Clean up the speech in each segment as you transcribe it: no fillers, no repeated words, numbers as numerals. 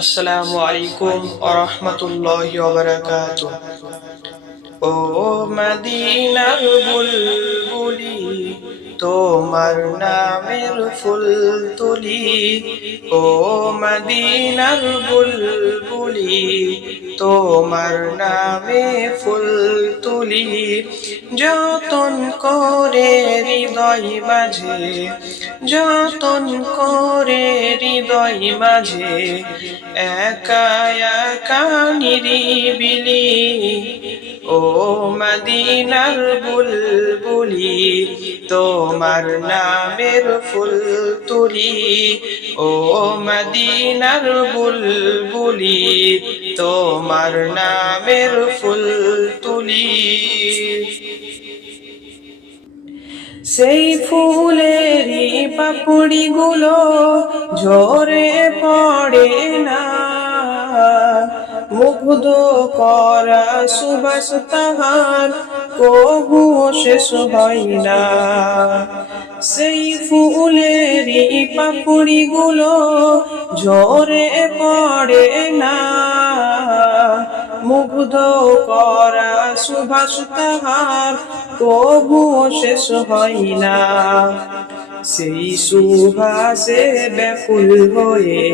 আসসালামু আলাইকুম ওয়া রাহমাতুল্লাহি ওয়া বারাকাতুহু। ও মদিনার বুলবুলি, তোমার নামের ফুল তুলি। ও মদিনার বুলবুলি, তোমার নামে ফুল তুলি। যতন করে হৃদয় মাঝে, যতন করে হৃদয় মাঝে, একা একা নিরিবিলি। ও মদিনার বুলবুলি, তোমার নামের ফুল তুলি। ও মদিনার বুলবুলি, তোমার নামের ফুল তুলি। সেই ফুলেরই পাপড়িগুলো ঝরে পড়ে না, মুগ্ধ করা সুবাস তাহার কবু শেষ হয় না। সেই ফুলেরই পাপড়িগুলো ঝরে পড়ে না, মুগ্ধ করা সুবাস তাহার কবু শেষ হয় না। সেই সুবাসে ব্যাকুল হয়ে,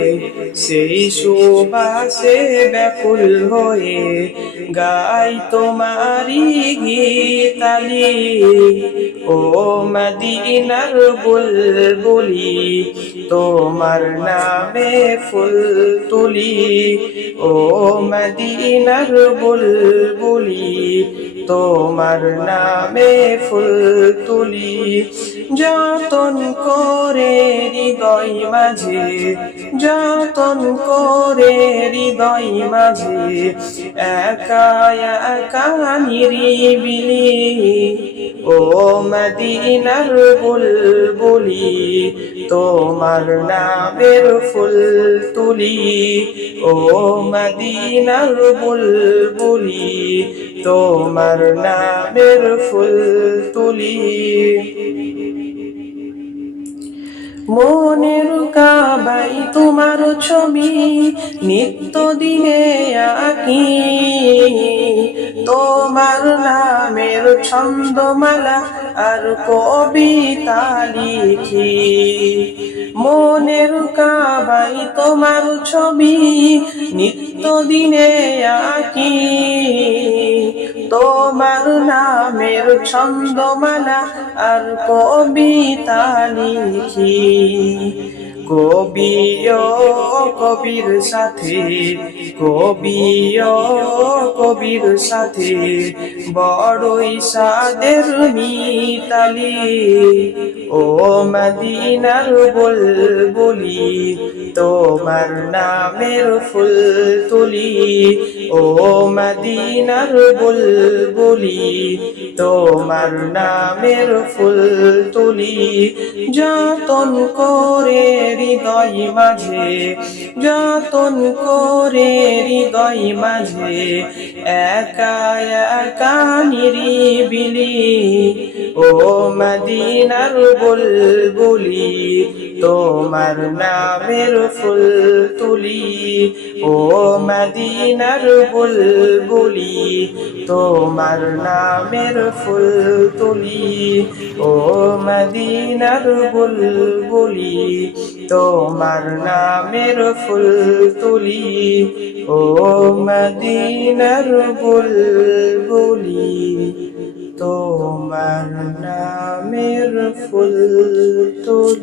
সেই সুবাসে ব্যাকুল হয়ে গাই তোমারি গীতালি। ও মদিনার বুলবুলি, তোমার নামে ফুল তুলি। ও মদিনার বুলবুলি, তোমার নামে ফুল তুলি। যতন করে হৃদয় মাঝে, যতন করে হৃদয় মাঝে, একা একা নিরিবিলি। ও মদিনার বুলবুলি, তোমার নামের ফুল তুলি। ও মদিনার বুলবুলি, তোমার নামের ফুল তুলি। মনের কাবাই তোমার ছবি নিত্য দিনে আঁকি, তোমার নামের ছন্দমালা আর কবিতা লিখি। মনের কাবাই তোমার ছবি নিত্য দিনে আঁকি, তোমার নামের ছন্দমালা আর কবিতা লিখি। কবি ও কবির সাথে, কবি ও কবির সাথে বড়ই সাদের মিতালি। ও মদিনার বুলবুলি, তোমার নামের ফুল তুলি। ও মদিনার বুলবুলি, তোমার নামের ফুল তুলি। যতন করে হৃদয় মাঝে, যতন করে হৃদয় মাঝে, একা একা নিরিবিলি। ও মদিনার বুলবুলি, তোমার নামের ফুল তুলি। ও মদিনার বুলবুলি, তোমার নামের ফুল তুলি। ও মদিনার বুলবুলি, তোমার নামের ফুল তুলি। ও মদিনার বুলবুলি, তোমার নামের ফুল তুলি।